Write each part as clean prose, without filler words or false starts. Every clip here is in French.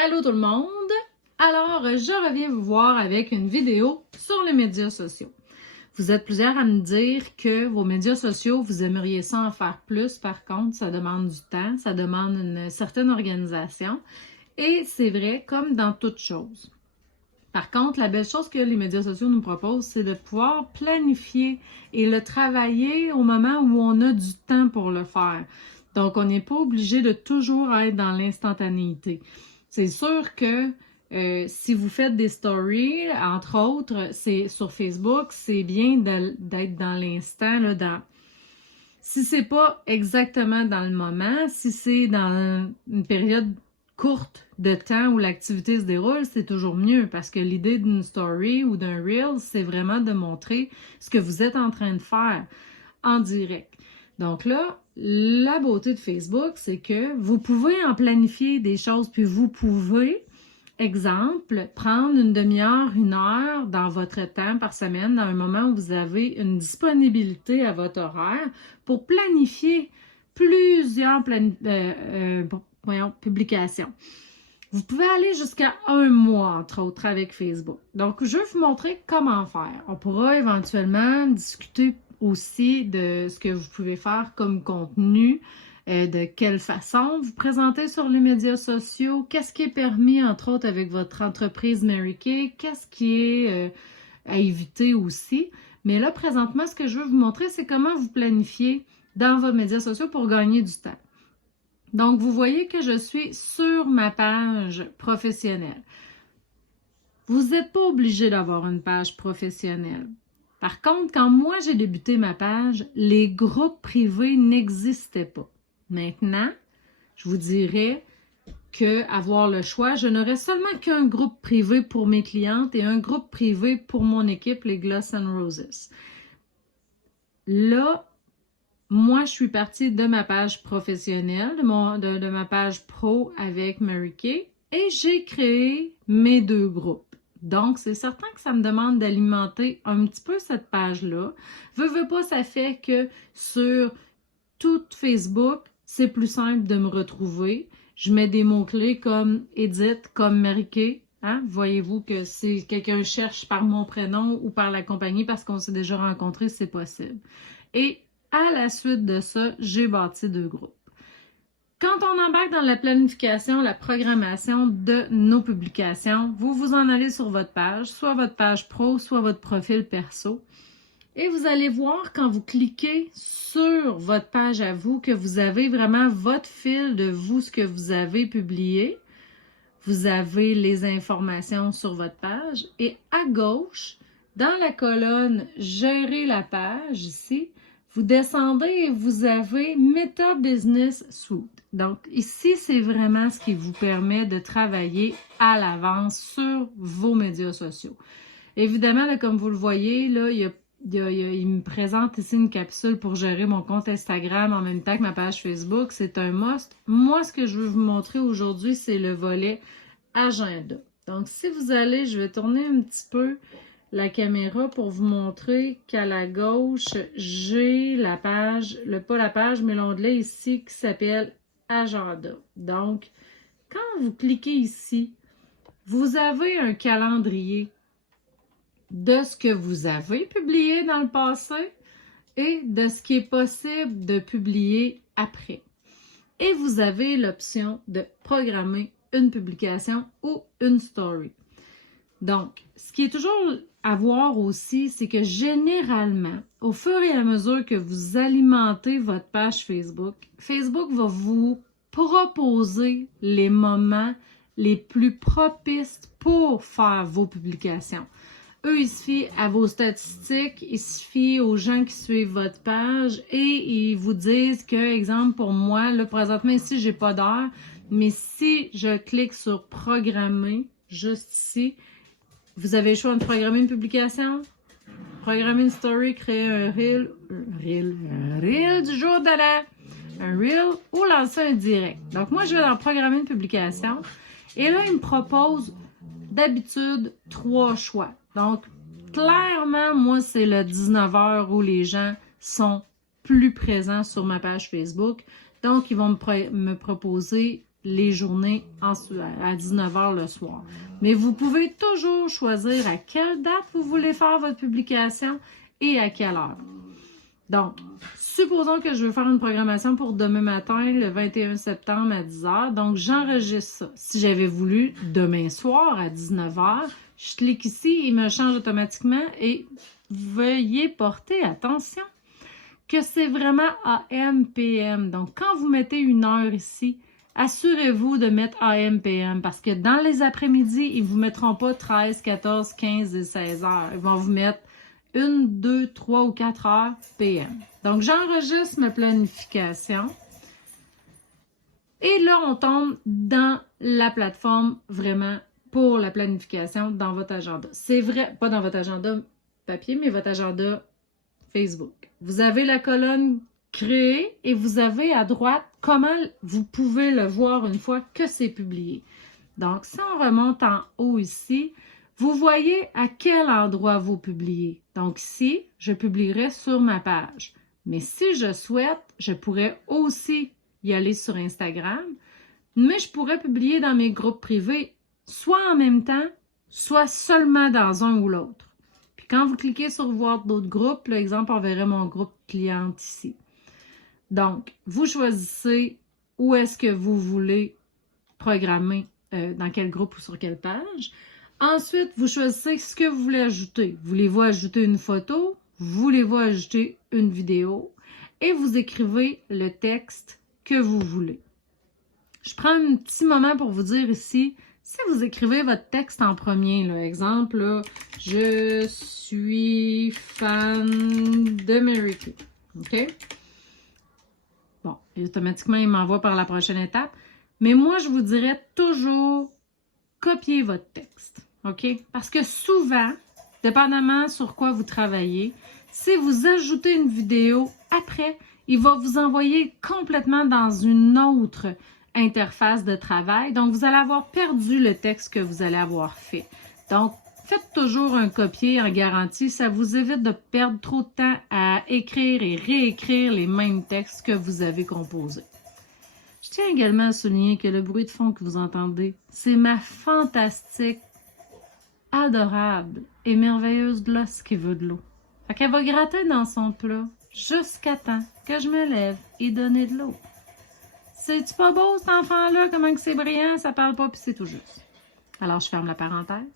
Allô tout le monde! Alors, je reviens vous voir avec une vidéo sur les médias sociaux. Vous êtes plusieurs à me dire que vos médias sociaux, vous aimeriez ça en faire plus. Par contre, ça demande du temps, ça demande une certaine organisation. Et c'est vrai, comme dans toute chose. Par contre, la belle chose que les médias sociaux nous proposent, c'est de pouvoir planifier et le travailler au moment où on a du temps pour le faire. Donc, on n'est pas obligé de toujours être dans l'instantanéité. C'est sûr que si vous faites des stories, entre autres, c'est sur Facebook, c'est bien d'être dans l'instant, là, si c'est pas exactement dans le moment, si c'est dans une période courte de temps où l'activité se déroule, c'est toujours mieux parce que l'idée d'une story ou d'un reel, c'est vraiment de montrer ce que vous êtes en train de faire en direct. Donc là, la beauté de Facebook, c'est que vous pouvez en planifier des choses, puis vous pouvez, exemple, prendre une demi-heure, une heure dans votre temps par semaine, dans un moment où vous avez une disponibilité à votre horaire pour planifier plusieurs publications. Vous pouvez aller jusqu'à 1 mois, entre autres, avec Facebook. Donc, je vais vous montrer comment faire. On pourra éventuellement discuter aussi de ce que vous pouvez faire comme contenu, de quelle façon vous présenter sur les médias sociaux, qu'est-ce qui est permis, entre autres, avec votre entreprise Mary Kay, qu'est-ce qui est à éviter aussi. Mais là, présentement, ce que je veux vous montrer, c'est comment vous planifiez dans vos médias sociaux pour gagner du temps. Donc, vous voyez que je suis sur ma page professionnelle. Vous n'êtes pas obligé d'avoir une page professionnelle. Par contre, quand moi j'ai débuté ma page, les groupes privés n'existaient pas. Maintenant, je vous dirais qu'avoir le choix, je n'aurais seulement qu'un groupe privé pour mes clientes et un groupe privé pour mon équipe, les Gloss and Roses. Là, moi, je suis partie de ma page professionnelle, de ma page pro avec Mary Kay, et j'ai créé mes 2 groupes. Donc, c'est certain que ça me demande d'alimenter un petit peu cette page-là. Veux pas, ça fait que sur tout Facebook, c'est plus simple de me retrouver. Je mets des mots-clés comme Edith, comme Mary Kay. Hein? Voyez-vous que si quelqu'un cherche par mon prénom ou par la compagnie parce qu'on s'est déjà rencontrés, c'est possible. Et à la suite de ça, j'ai bâti 2 groupes. Quand on embarque dans la planification, la programmation de nos publications, vous vous en allez sur votre page, soit votre page pro, soit votre profil perso. Et vous allez voir quand vous cliquez sur votre page à vous que vous avez vraiment votre fil de vous, ce que vous avez publié. Vous avez les informations sur votre page. Et à gauche, dans la colonne « Gérer la page », ici, vous descendez et vous avez Meta Business Suite. Donc, ici, c'est vraiment ce qui vous permet de travailler à l'avance sur vos médias sociaux. Évidemment, là, comme vous le voyez, là, il me présente ici une capsule pour gérer mon compte Instagram en même temps que ma page Facebook. C'est un must. Moi, ce que je veux vous montrer aujourd'hui, c'est le volet agenda. Donc, si vous allez, je vais tourner un petit peu la caméra pour vous montrer qu'à la gauche, j'ai la page, pas la page, mais l'onglet ici qui s'appelle Agenda. Donc, quand vous cliquez ici, vous avez un calendrier de ce que vous avez publié dans le passé et de ce qui est possible de publier après. Et vous avez l'option de programmer une publication ou une story. Donc, ce qui est toujours à voir aussi, c'est que généralement, au fur et à mesure que vous alimentez votre page Facebook, Facebook va vous proposer les moments les plus propices pour faire vos publications. Eux, ils se fient à vos statistiques, ils se fient aux gens qui suivent votre page et ils vous disent que, exemple, pour moi, là, présentement, ici, j'ai pas d'heure, mais si je clique sur « Programmer », juste ici, vous avez le choix de programmer une publication, programmer une story, créer un reel du jour de l'an, un reel ou lancer un direct. Donc, moi, je vais dans programmer une publication et là, il me propose d'habitude 3 choix. Donc, clairement, moi, c'est le 19h où les gens sont plus présents sur ma page Facebook. Donc, ils vont me proposer les journées à 19h le soir. Mais vous pouvez toujours choisir à quelle date vous voulez faire votre publication et à quelle heure. Donc, supposons que je veux faire une programmation pour demain matin, le 21 septembre à 10h. Donc, j'enregistre ça. Si j'avais voulu demain soir à 19h, je clique ici, il me change automatiquement et veuillez porter attention que c'est vraiment AM/PM. Donc, quand vous mettez une heure ici, assurez-vous de mettre AM/PM parce que dans les après-midi, ils ne vous mettront pas 13, 14, 15 et 16 heures. Ils vont vous mettre 1, 2, 3 ou 4 heures PM. Donc, j'enregistre ma planification. Et là, on tombe dans la plateforme vraiment pour la planification dans votre agenda. C'est vrai, pas dans votre agenda papier, mais votre agenda Facebook. Vous avez la colonne créée et vous avez à droite comment vous pouvez le voir une fois que c'est publié. Donc, si on remonte en haut ici, vous voyez à quel endroit vous publiez. Donc ici, je publierai sur ma page. Mais si je souhaite, je pourrais aussi y aller sur Instagram, mais je pourrais publier dans mes groupes privés, soit en même temps, soit seulement dans un ou l'autre. Puis quand vous cliquez sur voir d'autres groupes, par exemple, on verrait mon groupe cliente ici. Donc, vous choisissez où est-ce que vous voulez programmer, dans quel groupe ou sur quelle page. Ensuite, vous choisissez ce que vous voulez ajouter. Voulez-vous ajouter une photo? Voulez-vous ajouter une vidéo? Et vous écrivez le texte que vous voulez. Je prends un petit moment pour vous dire ici, si vous écrivez votre texte en premier, là, exemple, là, je suis fan de Mary Kay. OK? Bon, et automatiquement, il m'envoie par la prochaine étape. Mais moi, je vous dirais toujours copier votre texte. OK? Parce que souvent, dépendamment sur quoi vous travaillez, si vous ajoutez une vidéo après, il va vous envoyer complètement dans une autre interface de travail. Donc, vous allez avoir perdu le texte que vous allez avoir fait. Donc, faites toujours un copier en garantie. Ça vous évite de perdre trop de temps à écrire et réécrire les mêmes textes que vous avez composés. Je tiens également à souligner que le bruit de fond que vous entendez, c'est ma fantastique, adorable et merveilleuse glosse qui veut de l'eau. Fait qu'elle va gratter dans son plat jusqu'à temps que je me lève et donner de l'eau. C'est-tu pas beau cet enfant-là, comment que c'est brillant, ça parle pas puis c'est tout juste. Alors je ferme la parenthèse.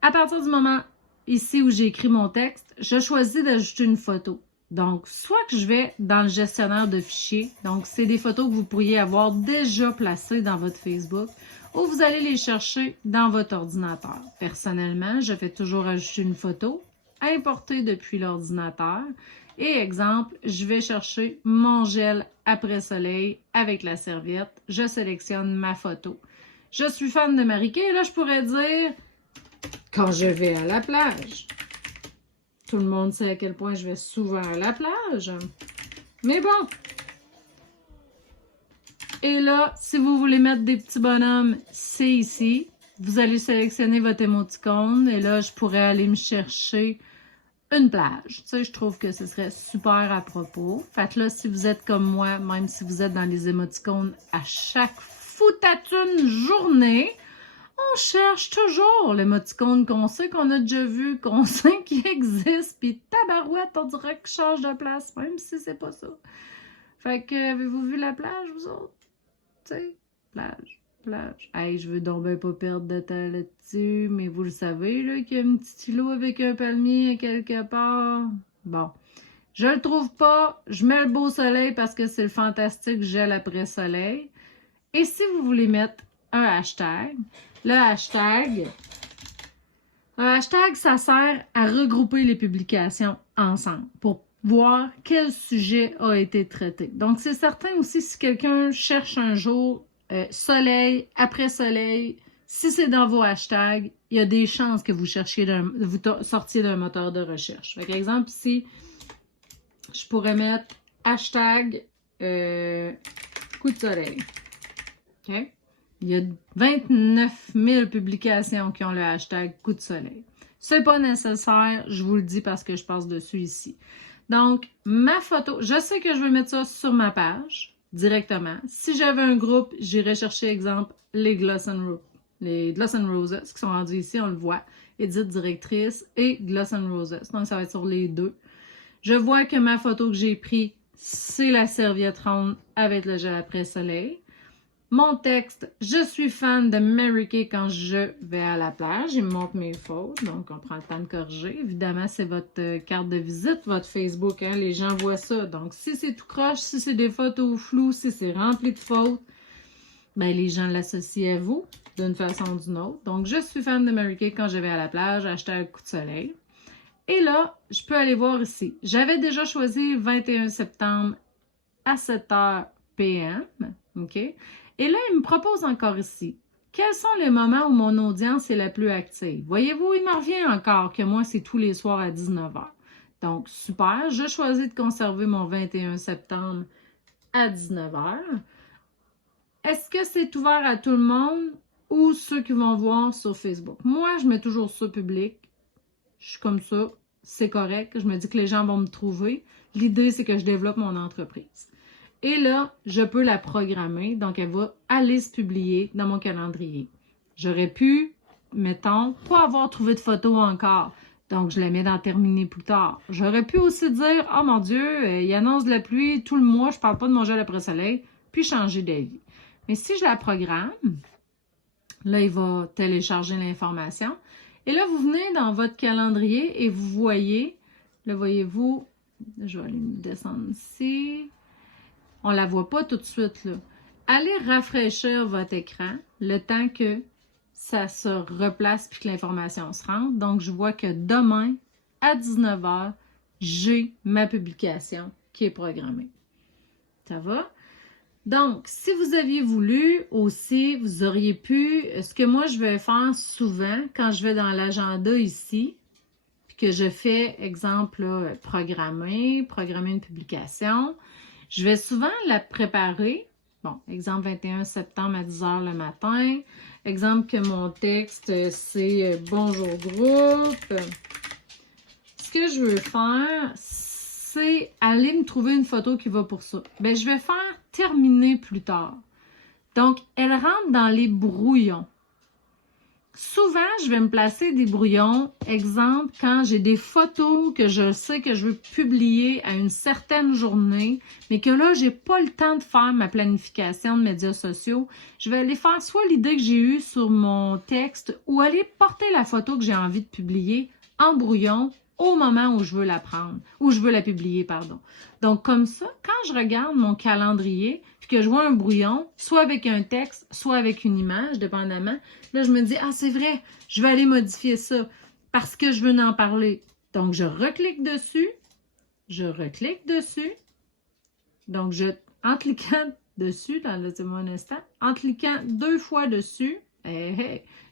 À partir du moment ici où j'ai écrit mon texte, je choisis d'ajouter une photo. Donc, soit que je vais dans le gestionnaire de fichiers, donc c'est des photos que vous pourriez avoir déjà placées dans votre Facebook, ou vous allez les chercher dans votre ordinateur. Personnellement, je fais toujours ajouter une photo, importer depuis l'ordinateur, et exemple, je vais chercher mon gel après soleil avec la serviette, je sélectionne ma photo. Je suis fan de Mary Kay, là je pourrais dire, quand je vais à la plage. Tout le monde sait à quel point je vais souvent à la plage. Mais bon. Et là, si vous voulez mettre des petits bonhommes, c'est ici. Vous allez sélectionner votre émoticône. Et là, je pourrais aller me chercher une plage. Tu sais, je trouve que ce serait super à propos. Fait que là, si vous êtes comme moi, même si vous êtes dans les émoticônes à chaque foutatune journée, on cherche toujours l'émoticône qu'on sait qu'on a déjà vu, qu'on sait qu'il existe, puis tabarouette, on dirait qu'il change de place, même si c'est pas ça. Fait que, avez-vous vu la plage, vous autres? Tu sais, plage. Hey, je veux donc ben pas perdre de temps là-dessus, mais vous le savez, là, qu'il y a un petit îlot avec un palmier à quelque part. Bon. Je le trouve pas, je mets le beau soleil parce que c'est le fantastique gel après soleil. Et si vous voulez mettre un hashtag, le hashtag, ça sert à regrouper les publications ensemble pour voir quel sujet a été traité. Donc, c'est certain aussi si quelqu'un cherche un jour soleil, après soleil, si c'est dans vos hashtags, il y a des chances que vous sortiez d'un moteur de recherche. Par exemple, ici, je pourrais mettre hashtag coup de soleil. OK? Il y a 29 000 publications qui ont le hashtag coup de soleil. C'est pas nécessaire, je vous le dis parce que je passe dessus ici. Donc, ma photo, je sais que je vais mettre ça sur ma page. directement. Si j'avais un groupe, j'irais chercher, exemple, les Gloss and Roses, qui sont rendus ici, on le voit. Edith, directrice, et Gloss and Roses. Donc, ça va être sur les deux. Je vois que ma photo que j'ai prise, c'est la serviette ronde avec le gel après-soleil. Mon texte, je suis fan de Mary Kay quand je vais à la plage. Il me montre mes fautes, donc on prend le temps de corriger. Évidemment, c'est votre carte de visite, votre Facebook, hein, les gens voient ça. Donc, si c'est tout croche, si c'est des photos floues, si c'est rempli de fautes, ben les gens l'associent à vous d'une façon ou d'une autre. Donc, je suis fan de Mary Kay quand je vais à la plage, acheter un coup de soleil. Et là, je peux aller voir ici. J'avais déjà choisi le 21 septembre à 7h PM, OK? Et là, il me propose encore ici. Quels sont les moments où mon audience est la plus active? Voyez-vous, il me revient encore que moi, c'est tous les soirs à 19h. Donc, super. Je choisis de conserver mon 21 septembre à 19h. Est-ce que c'est ouvert à tout le monde ou ceux qui vont voir sur Facebook? Moi, je mets toujours ça public. Je suis comme ça. C'est correct. Je me dis que les gens vont me trouver. L'idée, c'est que je développe mon entreprise. Et là, je peux la programmer. Donc, elle va aller se publier dans mon calendrier. J'aurais pu, mettons, pas avoir trouvé de photo encore. Donc, je la mets dans terminer plus tard. J'aurais pu aussi dire, oh mon Dieu, il annonce de la pluie tout le mois, je parle pas de mon gel après-soleil, puis changer d'avis. Mais si je la programme, là, il va télécharger l'information. Et là, vous venez dans votre calendrier et vous voyez, là, voyez-vous, je vais aller me descendre ici. On ne la voit pas tout de suite, là. Allez rafraîchir votre écran le temps que ça se replace puis que l'information se rentre. Donc, je vois que demain, à 19h, j'ai ma publication qui est programmée. Ça va? Donc, si vous aviez voulu aussi, vous auriez pu, ce que moi je vais faire souvent quand je vais dans l'agenda ici, puis que je fais, exemple, là, programmer une publication, je vais souvent la préparer. Bon, exemple 21 septembre à 10h le matin. Exemple que mon texte, c'est « Bonjour groupe ». Ce que je veux faire, c'est aller me trouver une photo qui va pour ça. Bien, je vais faire « Terminer plus tard ». Donc, elle rentre dans les brouillons. Souvent, je vais me placer des brouillons, exemple, quand j'ai des photos que je sais que je veux publier à une certaine journée, mais que là, j'ai pas le temps de faire ma planification de médias sociaux. Je vais aller faire soit l'idée que j'ai eue sur mon texte ou aller porter la photo que j'ai envie de publier en brouillon au moment où je veux la prendre, où je veux la publier, pardon. Donc, comme ça, quand je regarde mon calendrier, puis que je vois un brouillon, soit avec un texte, soit avec une image, dépendamment, là, je me dis, ah, c'est vrai, je vais aller modifier ça parce que je veux en parler. Donc, je reclique dessus, donc, en cliquant dessus, laissez-moi un instant, en cliquant 2 fois dessus,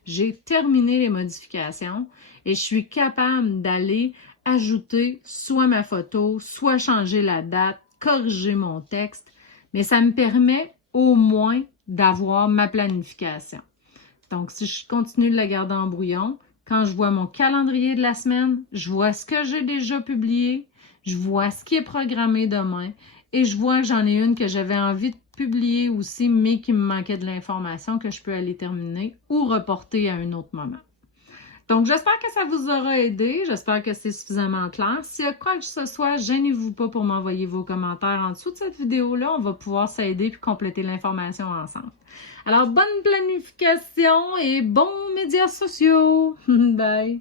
j'ai terminé les modifications et je suis capable d'aller ajouter soit ma photo, soit changer la date, corriger mon texte, mais ça me permet au moins d'avoir ma planification. Donc, si je continue de la garder en brouillon, quand je vois mon calendrier de la semaine, je vois ce que j'ai déjà publié, je vois ce qui est programmé demain et je vois que j'en ai une que j'avais envie de publier aussi, mais qui me manquait de l'information que je peux aller terminer ou reporter à un autre moment. Donc, j'espère que ça vous aura aidé. J'espère que c'est suffisamment clair. S'il y a quoi que ce soit, gênez-vous pas pour m'envoyer vos commentaires en dessous de cette vidéo-là. On va pouvoir s'aider puis compléter l'information ensemble. Alors, bonne planification et bons médias sociaux! Bye!